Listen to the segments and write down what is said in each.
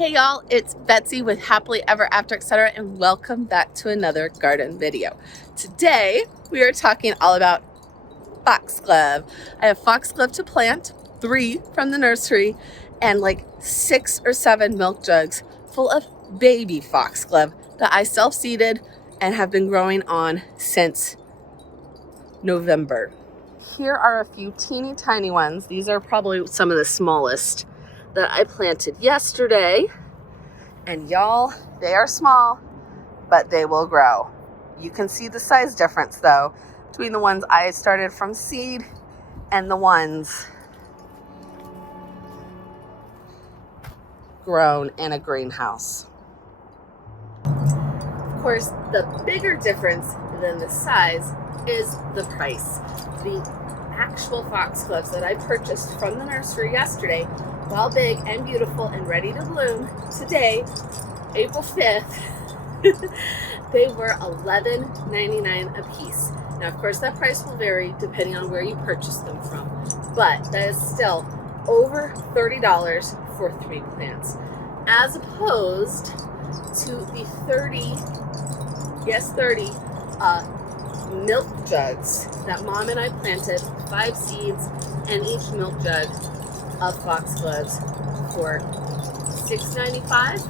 Hey y'all, it's Betsy with Happily Ever After Etc. and welcome back to another garden video. Today we are talking all about foxglove. I have foxglove to plant, 3 from the nursery, and like 6 or 7 milk jugs full of baby foxglove that I self-seeded and have been growing on since November. Here are a few teeny tiny ones. These are probably some of the smallest that I planted yesterday. And y'all, they are small, but they will grow. You can see the size difference though between the ones I started from seed and the ones grown in a greenhouse. Of course, the bigger difference than the size is the price. The actual foxgloves that I purchased from the nursery yesterday, while big and beautiful and ready to bloom, today, April 5th, they were $11.99 a piece. Now, of course, that price will vary depending on where you purchase them from, but that is still over $30 for 3 plants, as opposed to the 30 milk jugs that Mom and I planted, 5 seeds and each milk jug of foxgloves for $6.95.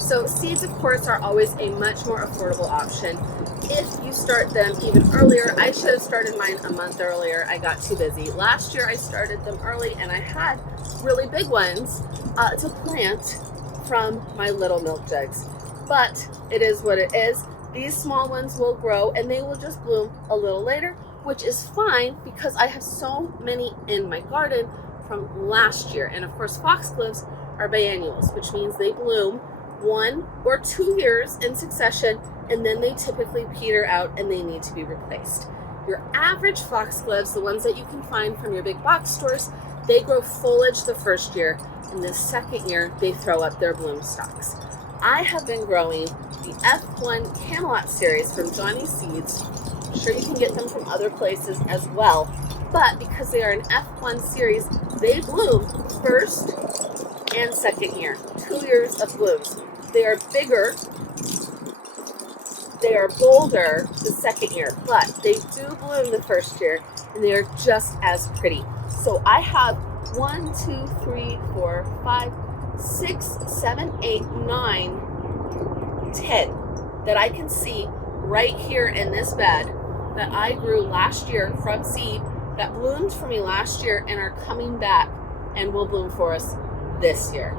So seeds, of course, are always a much more affordable option if you start them even earlier. I should have started mine a month earlier. I got too busy. Last year I started them early and I had really big ones to plant from my little milk jugs. But it is what it is. These small ones will grow and they will just bloom a little later, which is fine because I have so many in my garden from last year. And of course, foxgloves are biennials, which means they bloom 1 or 2 years in succession, and then they typically peter out and they need to be replaced. Your average foxgloves, the ones that you can find from your big box stores, they grow foliage the first year, and the second year they throw up their bloom stalks. I have been growing the F1 Camelot series from Johnny Seeds. I'm sure you can get them from other places as well, but because they are an F1 series, they bloom first and second year, 2 years of blooms. They are bigger, they are bolder the second year, but they do bloom the first year and they are just as pretty. So I have 1, 2, 3, 4, 5, 6, 7, 8, 9, 10 that I can see right here in this bed that I grew last year from seed, that bloomed for me last year and are coming back and will bloom for us this year.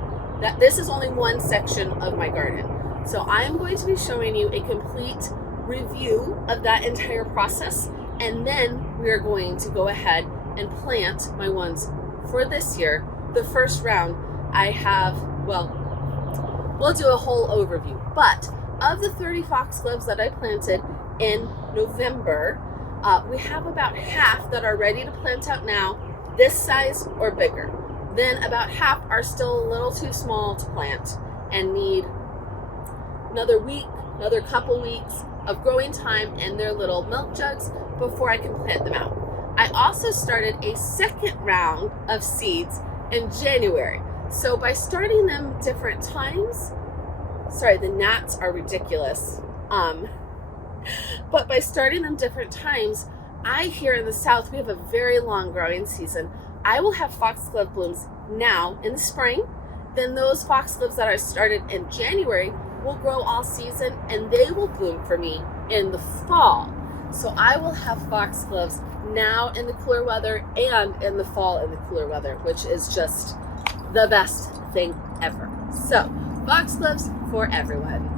This is only one section of my garden. So I am going to be showing you a complete review of that entire process, and then we are going to go ahead and plant my ones for this year. The first round I have, well, we'll do a whole overview, but of the 30 foxgloves that I planted in November, we have about half that are ready to plant out now, this size or bigger. Then about half are still a little too small to plant and need another week, another couple weeks of growing time in their little milk jugs before I can plant them out. I also started a second round of seeds in January. So by starting them different times, sorry, the gnats are ridiculous. But by starting them different times, here in the South, we have a very long growing season. I will have foxglove blooms now in the spring. Then those foxgloves that I started in January will grow all season and they will bloom for me in the fall. So I will have foxgloves now in the cooler weather and in the fall in the cooler weather, which is just the best thing ever. So foxgloves for everyone.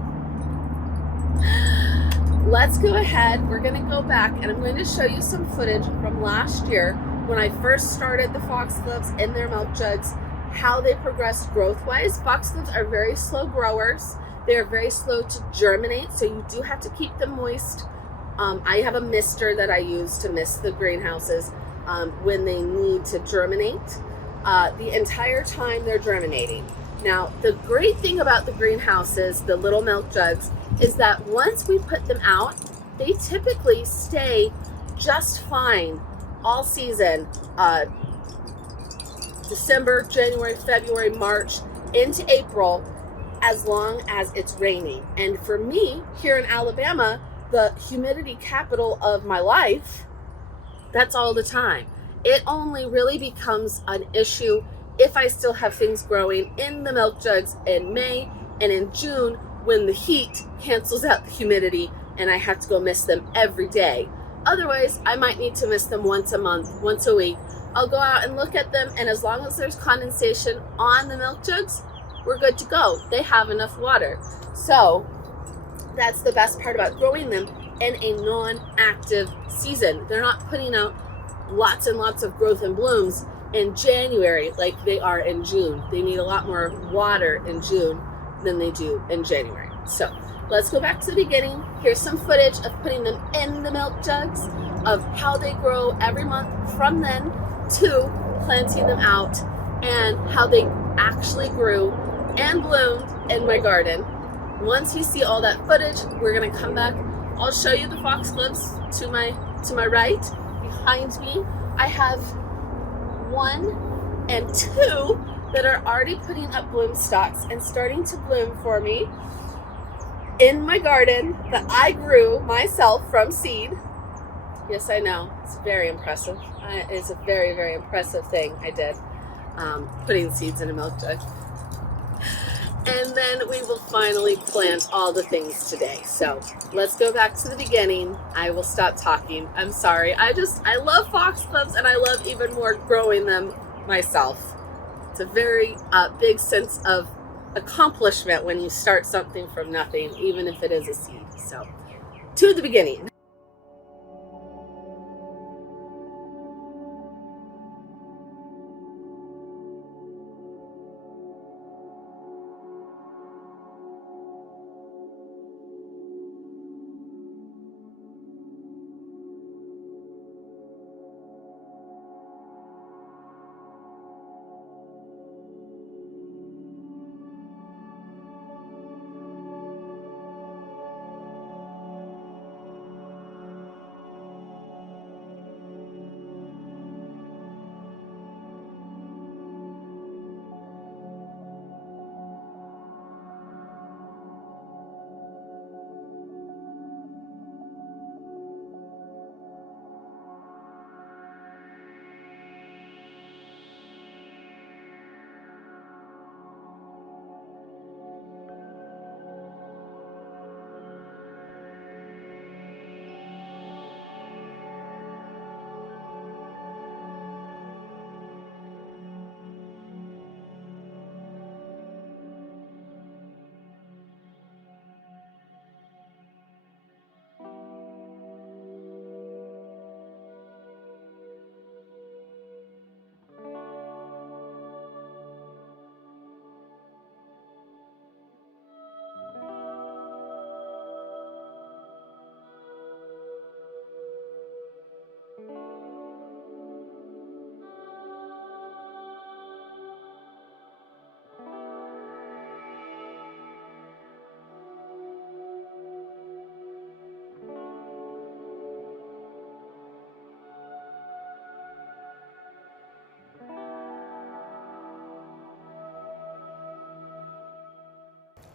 Let's go ahead. We're going to go back and I'm going to show you some footage from last year when I first started the foxgloves in their milk jugs, how they progressed growth-wise. Foxgloves are very slow growers. They are very slow to germinate, so you do have to keep them moist. I have a mister that I use to mist the greenhouses when they need to germinate. The entire time they're germinating. Now, the great thing about the greenhouses, the little milk jugs, is that once we put them out, they typically stay just fine all season. December, January, February, March, into April, as long as it's raining. And for me, here in Alabama, the humidity capital of my life, that's all the time. It only really becomes an issue if I still have things growing in the milk jugs in May and in June, when the heat cancels out the humidity and I have to go mist them every day. Otherwise, I might need to mist them once a month, once a week. I'll go out and look at them, and as long as there's condensation on the milk jugs, we're good to go. They have enough water. So that's the best part about growing them in a non-active season. They're not putting out lots and lots of growth and blooms in January like they are in June. They need a lot more water in June than they do in January. So let's go back to the beginning. Here's some footage of putting them in the milk jugs, of how they grow every month from then to planting them out, and how they actually grew and bloomed in my garden. Once you see all that footage, we're gonna come back. I'll show you the foxgloves to my right. Behind me, I have 1 and 2 that are already putting up bloom stalks and starting to bloom for me in my garden that I grew myself from seed. Yes, I know, it's very impressive. It's a very, very impressive thing I did, putting seeds in a milk jug. And then we will finally plant all the things today. So let's go back to the beginning. I will stop talking. I'm sorry. I love foxgloves, and I love even more growing them myself. It's a very big sense of accomplishment when you start something from nothing, even if it is a seed. So to the beginning.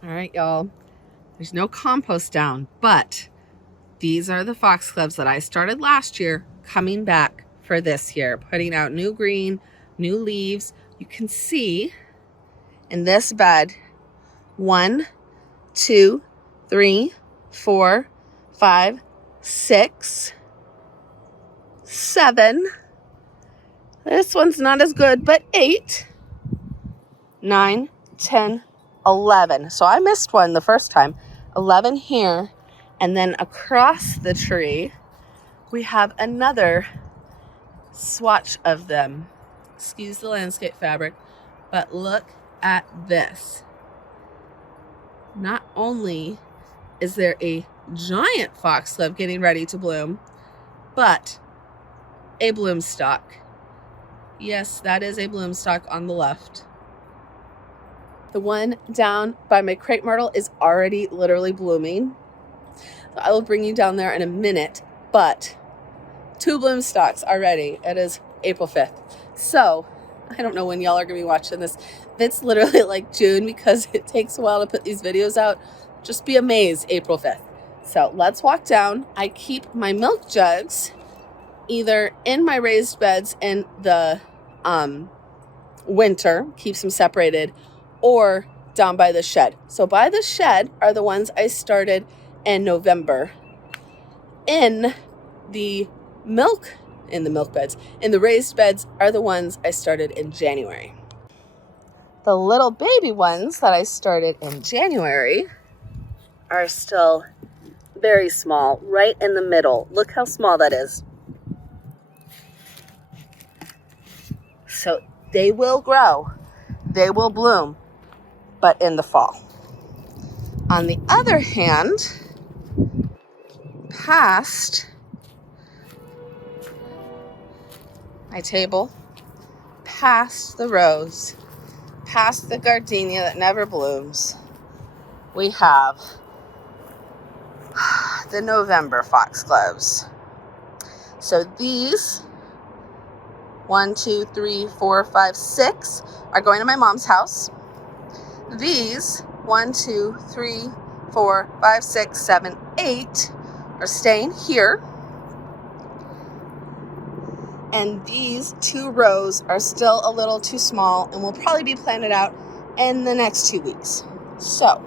All right, y'all, there's no compost down, but these are the foxgloves that I started last year coming back for this year, putting out new green, new leaves. You can see in this bed, 1, 2, 3, 4, 5, 6, 7. This one's not as good, but 8, 9, 10, 11. So I missed one the first time. 11 here. And then across the tree, we have another swatch of them. Excuse the landscape fabric, but look at this. Not only is there a giant foxglove getting ready to bloom, but a bloom stalk. Yes, that is a bloom stalk on the left. The one down by my crepe myrtle is already literally blooming. So I will bring you down there in a minute, but 2 bloom stalks already. It is April 5th. So I don't know when y'all are going to be watching this it's literally like June because it takes a while to put these videos out. Just be amazed, April 5th. So let's walk down. I keep my milk jugs either in my raised beds in the winter, keeps them separated, or down by the shed. So by the shed are the ones I started in November. In the milk beds, in the raised beds are the ones I started in January. The little baby ones that I started in January are still very small, right in the middle. Look how small that is. So they will grow, they will bloom, but in the fall. On the other hand, past my table, past the rose, past the gardenia that never blooms, we have the November foxgloves. So these 1, 2, 3, 4, 5, 6 are going to my mom's house. These 1, 2, 3, 4, 5, 6, 7, 8 are staying here. And these 2 rows are still a little too small and will probably be planted out in the next 2 weeks. So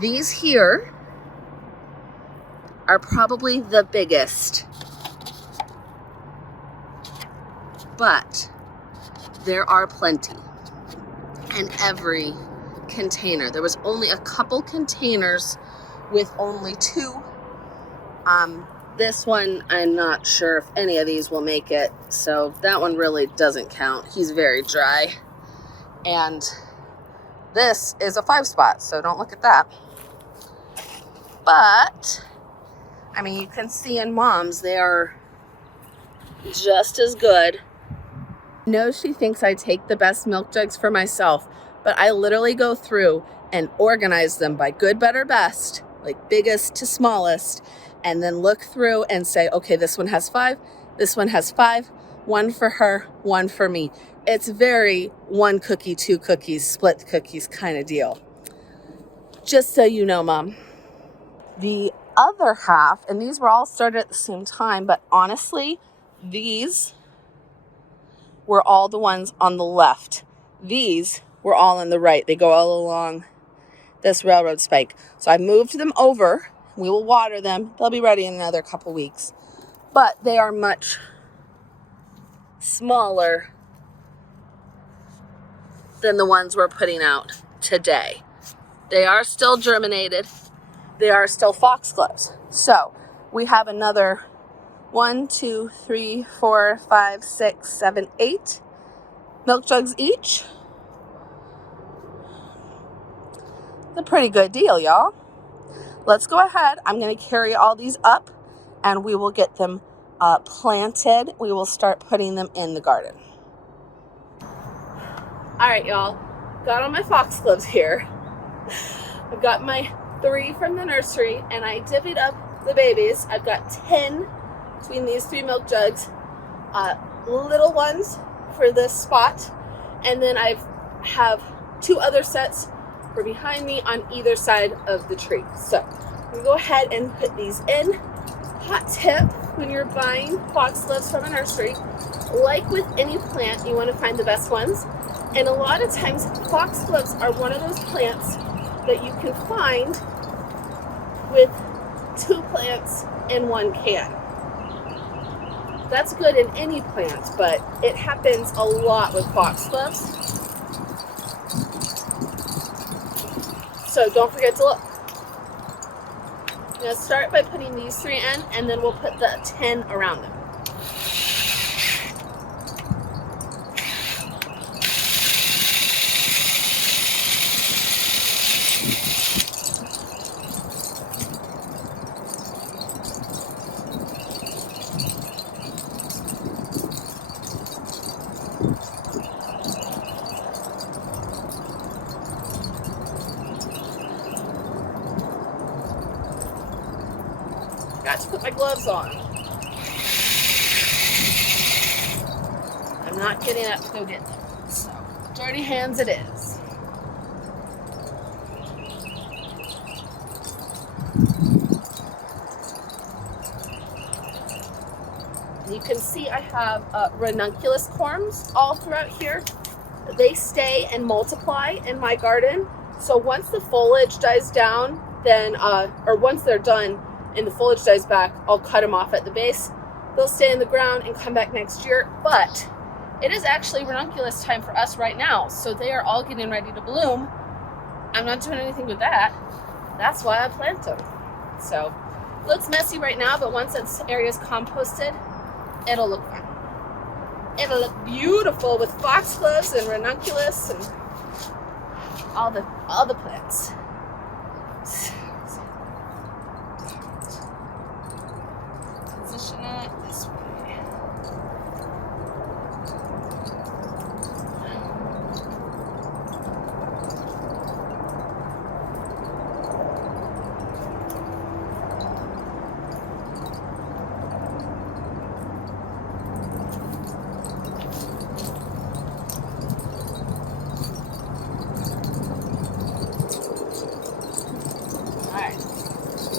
these here are probably the biggest, but there are plenty in every container. There was only a couple containers with only 2. This one, I'm not sure if any of these will make it, so that one really doesn't count. He's very dry. And this is a 5 spot, so don't look at that. But, I mean, you can see in Mom's, they are just as good. I know she thinks I take the best milk jugs for myself, but I literally go through and organize them by good, better, best, like biggest to smallest, and then look through and say, okay, this one has 5, this one has 5, 1 for her, 1 for me. It's very 1 cookie, 2 cookies, split cookies kind of deal. Just so you know, Mom. The other half, and these were all started at the same time, but honestly, these were all the ones on the left. These were all on the right. They go all along this railroad spike. So I moved them over. We will water them. They'll be ready in another couple weeks. But they are much smaller than the ones we're putting out today. They are still germinated. They are still foxgloves. So we have another 1, 2, 3, 4, 5, 6, 7, 8 milk jugs each. It's a pretty good deal, y'all. Let's go ahead. I'm going to carry all these up and we will get them planted. We will start putting them in the garden. All right, y'all. Got all my foxgloves here. I've got my 3 from the nursery and I divvied up the babies. I've got 10 between these 3 milk jugs, little ones for this spot, and then I have 2 other sets for behind me on either side of the tree. So we go ahead and put these in. Hot tip when you're buying foxgloves from a nursery, like with any plant, you want to find the best ones. And a lot of times foxgloves are one of those plants that you can find with 2 plants in 1 can. That's good in any plant, but it happens a lot with foxgloves. So don't forget to look. I'm going to start by putting these 3 in, and then we'll put the 10 around them. Got to put my gloves on. I'm not getting up to go get them. So dirty hands it is. You can see I have ranunculus corms all throughout here. They stay and multiply in my garden. So once the foliage dies down, then, or once they're done and the foliage dies back, I'll cut them off at the base. They'll stay in the ground and come back next year. But it is actually ranunculus time for us right now. So they are all getting ready to bloom. I'm not doing anything with that. That's why I plant them. So it looks messy right now, but once that area is composted, it'll look fun. It'll look beautiful with foxgloves and ranunculus and all the plants. Position it this way.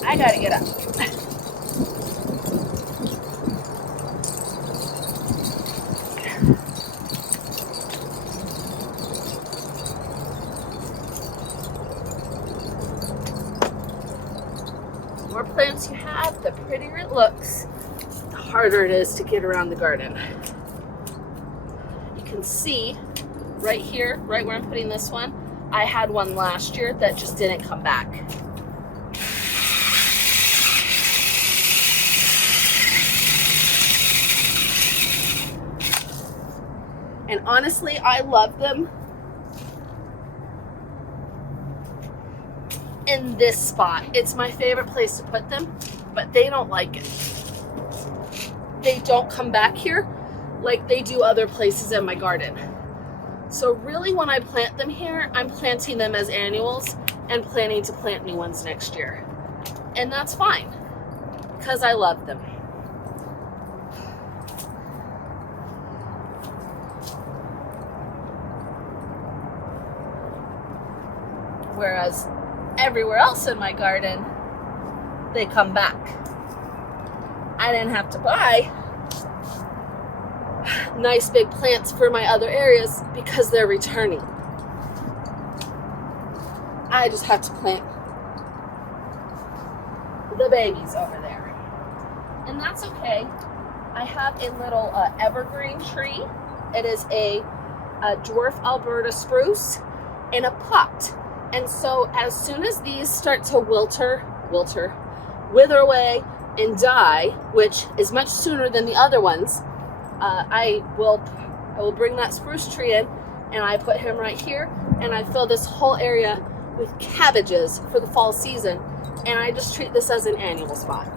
I gotta get up. The more plants you have, the prettier it looks, the harder it is to get around the garden. You can see right here, right where I'm putting this one, I had one last year that just didn't come back. And honestly, I love them in this spot. It's my favorite place to put them, but they don't like it. They don't come back here like they do other places in my garden. So really when I plant them here, I'm planting them as annuals and planning to plant new ones next year. And that's fine because I love them. Whereas everywhere else in my garden, they come back. I didn't have to buy nice big plants for my other areas because they're returning. I just have to plant the babies over there. And that's okay. I have a little evergreen tree. It is a dwarf Alberta spruce in a pot. And so as soon as these start to wither away and die, which is much sooner than the other ones, I will bring that spruce tree in and I put him right here and I fill this whole area with cabbages for the fall season, and I just treat this as an annual spot.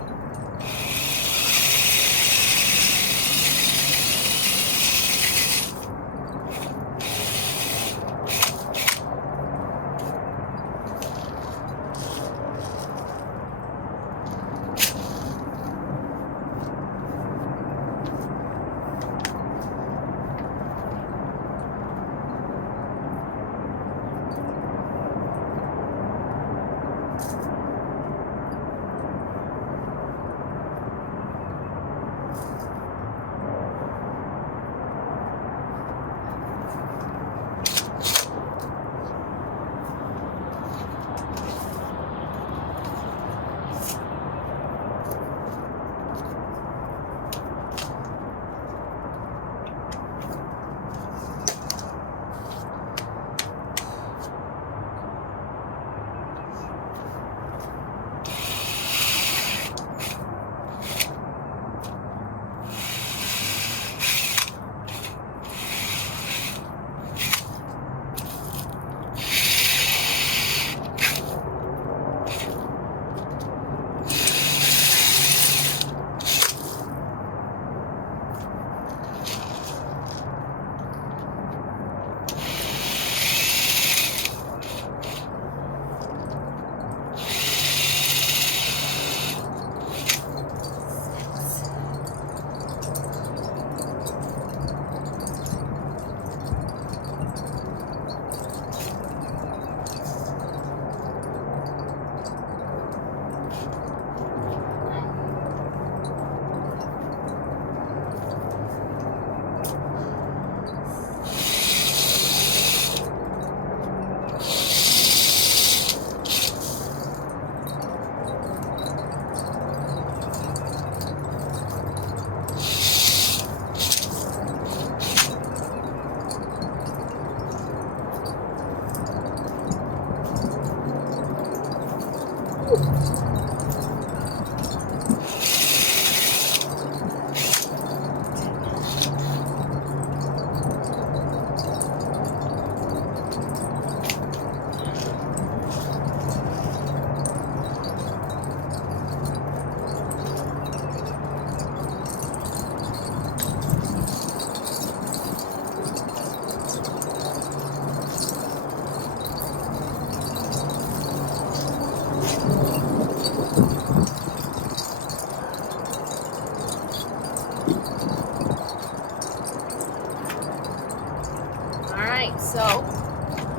So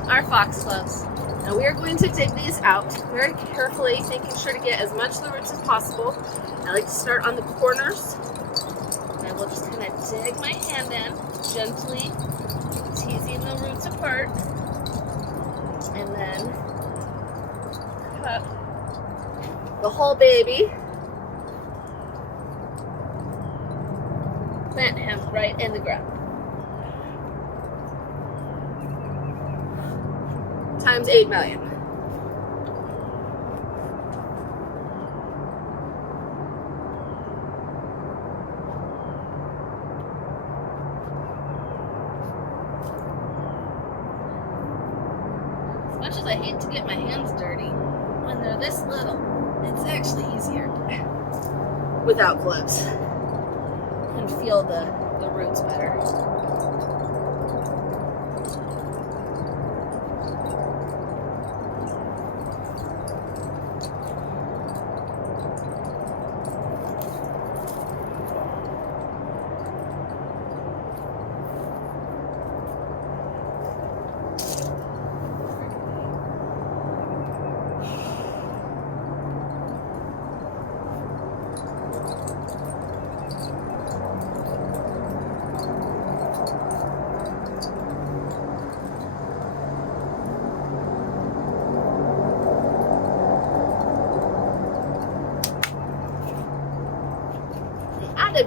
our foxgloves. Now we are going to dig these out very carefully, making sure to get as much of the roots as possible. I like to start on the corners. And I will just kind of dig my hand in, gently teasing the roots apart. And then cut the whole baby. Plant him right in the ground. Times 8 million. As much as I hate to get my hands dirty, when they're this little, it's actually easier without gloves. You can feel the roots better.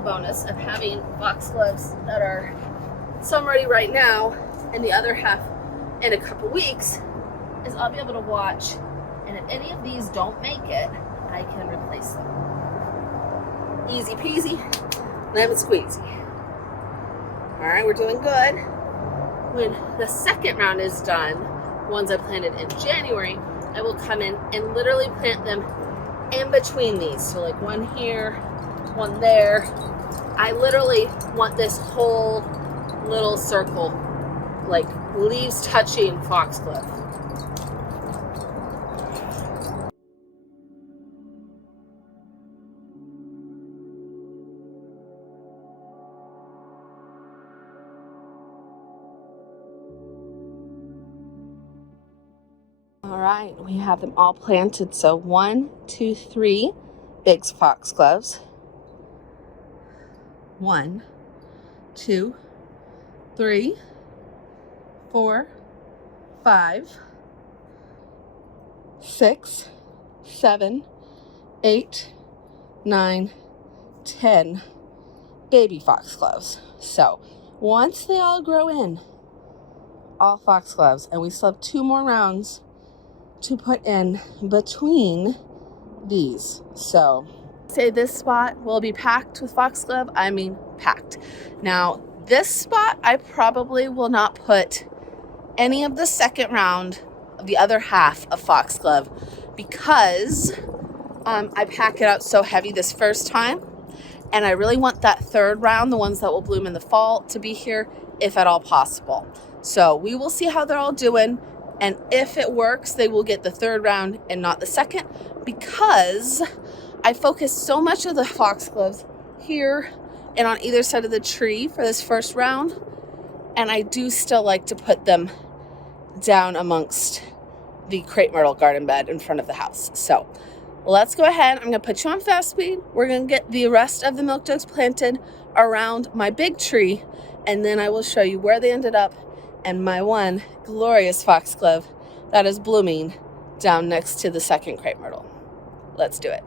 Bonus of having foxgloves that are some ready right now and the other half in a couple weeks is I'll be able to watch, and if any of these don't make it, I can replace them. Easy peasy, lemon squeezy. All right, we're doing good. When the second round is done, ones I planted in January, I will come in and literally plant them in between these. So like one here, one there. I literally want this whole little circle, like leaves touching foxglove. All right, we have them all planted. So 1, 2, 3 big foxgloves. 1, 2, 3, 4, 5, 6, 7, 8, 9, 10 baby foxgloves. So once they all grow in, all foxgloves, and we still have 2 more rounds to put in between these. So say this spot will be packed with foxglove. I mean packed. Now this spot I probably will not put any of the second round of the other half of foxglove because I pack it out so heavy this first time, and I really want that third round, the ones that will bloom in the fall, to be here if at all possible. So we will see how they're all doing, and if it works, they will get the third round and not the second, because I focused so much of the foxgloves here and on either side of the tree for this first round, and I do still like to put them down amongst the crepe myrtle garden bed in front of the house. So let's go ahead. I'm going to put you on fast speed. We're going to get the rest of the milk jugs planted around my big tree, and then I will show you where they ended up and my one glorious foxglove that is blooming down next to the second crepe myrtle. Let's do it.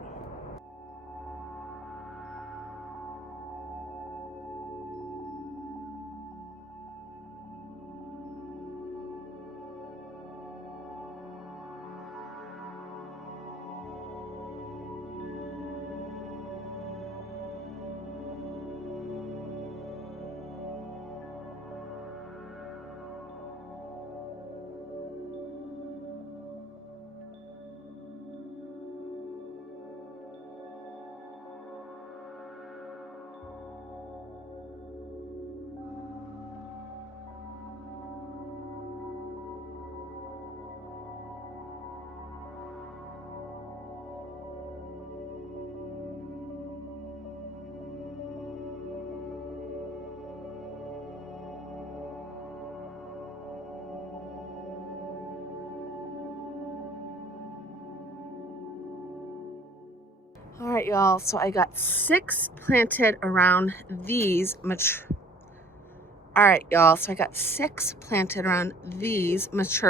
All right, y'all, so I got 6 planted around these mature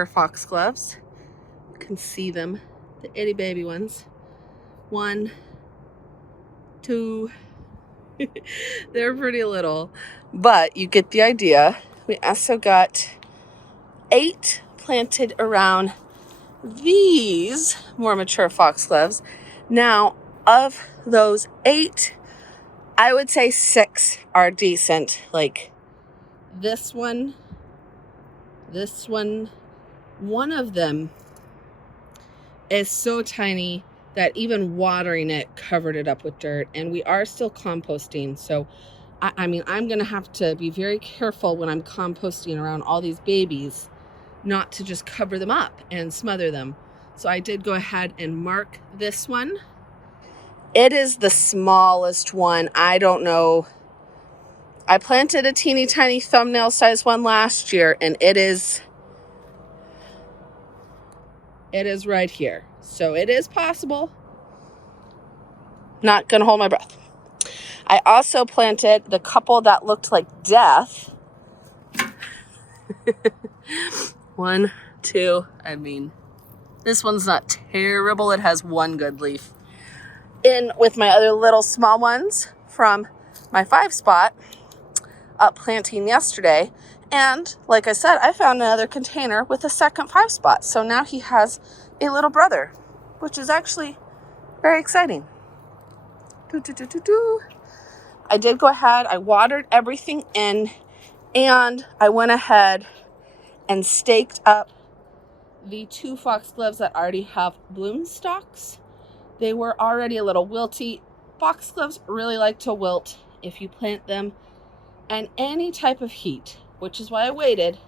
foxgloves. You can see them, the itty baby ones. 1, 2, they're pretty little, but you get the idea. We also got 8 planted around these more mature foxgloves. Now, of those 8, I would say 6 are decent. Like this one, one of them is so tiny that even watering it covered it up with dirt, and we are still composting. So, I mean, I'm gonna have to be very careful when I'm composting around all these babies, not to just cover them up and smother them. So I did go ahead and mark this one. It is the smallest one. I don't know. I planted a teeny tiny thumbnail size one last year, and it is right here. So it is possible. Not gonna hold my breath. I also planted the couple that looked like death. 1, 2, I mean, this one's not terrible. It has 1 good leaf. In with my other little small ones from my 5 spot up planting yesterday. And like I said, I found another container with a second 5 spot. So now he has a little brother, which is actually very exciting. I did go ahead, I watered everything in, and I went ahead and staked up the 2 foxgloves that already have bloom stalks. They were already a little wilty. Foxgloves really like to wilt if you plant them in any type of heat, which is why I waited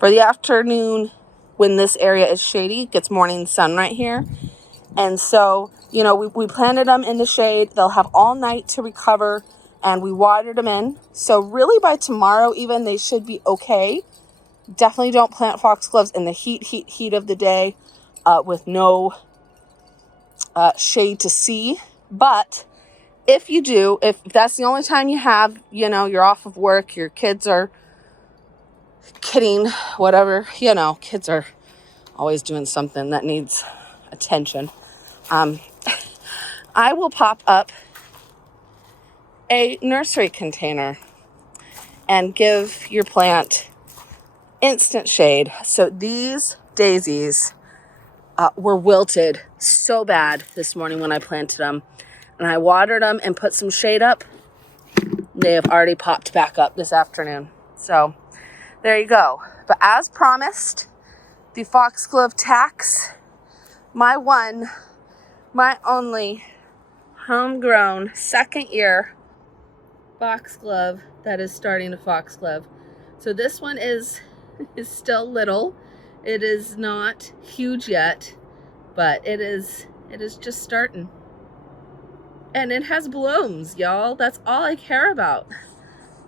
for the afternoon when this area is shady. It gets morning sun right here. And so, you know, we planted them in the shade. They'll have all night to recover, and we watered them in. So really by tomorrow even, they should be okay. Definitely don't plant foxgloves in the heat of the day with no shade to see. But if you do, if that's the only time you have, you know, you're off of work, your kids are kidding, whatever, you know, kids are always doing something that needs attention. I will pop up a nursery container and give your plant instant shade. So these daisies were wilted so bad this morning when I planted them, and I watered them and put some shade up. They have already popped back up this afternoon. So there you go. But as promised, the foxglove tax, my only homegrown second year foxglove that is starting to foxglove. So this one is still little. It is not huge yet, but it is just starting. And it has blooms, y'all. That's all I care about.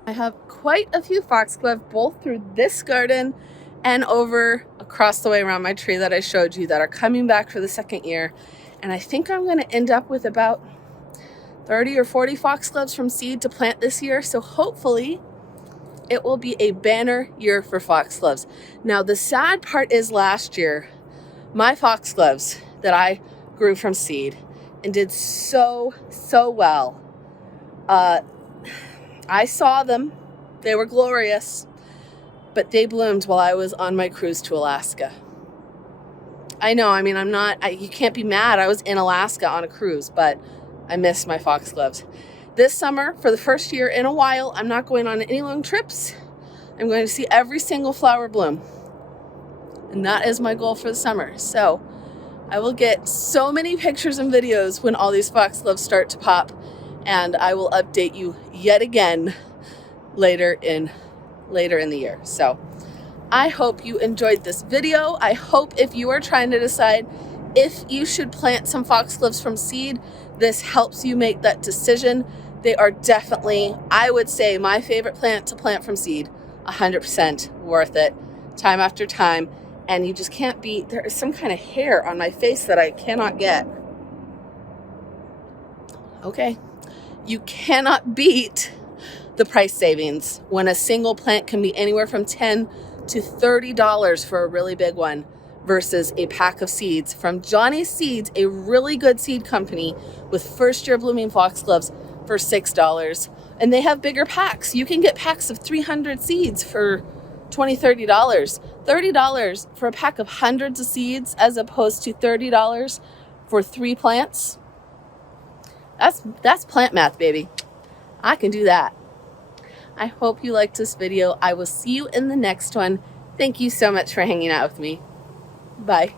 I have quite a few foxglove, both through this garden and over across the way around my tree that I showed you, that are coming back for the second year. And I think I'm going to end up with about 30 or 40 foxgloves from seed to plant this year. So hopefully it will be a banner year for foxgloves. Now, the sad part is last year, my foxgloves that I grew from seed and did so well. I saw them. They were glorious, but they bloomed while I was on my cruise to Alaska. I know, I mean, you can't be mad. I was in Alaska on a cruise, but I missed my foxgloves. This summer, for the first year in a while, I'm not going on any long trips. I'm going to see every single flower bloom. And that is my goal for the summer. So I will get so many pictures and videos when all these foxgloves start to pop, and I will update you yet again later in the year. So I hope you enjoyed this video. I hope if you are trying to decide if you should plant some foxgloves from seed, this helps you make that decision. They are definitely, I would say, my favorite plant to plant from seed. 100% worth it, time after time. And you just can't there is some kind of hair on my face that I cannot get. Okay, you cannot beat the price savings when a single plant can be anywhere from $10 to $30 for a really big one versus a pack of seeds from Johnny's Seeds, a really good seed company with first year blooming foxgloves for $6. And they have bigger packs. You can get packs of 300 seeds for $20, $30. $30 for a pack of hundreds of seeds as opposed to $30 for 3 plants. That's plant math, baby. I can do that. I hope you liked this video. I will see you in the next one. Thank you so much for hanging out with me. Bye.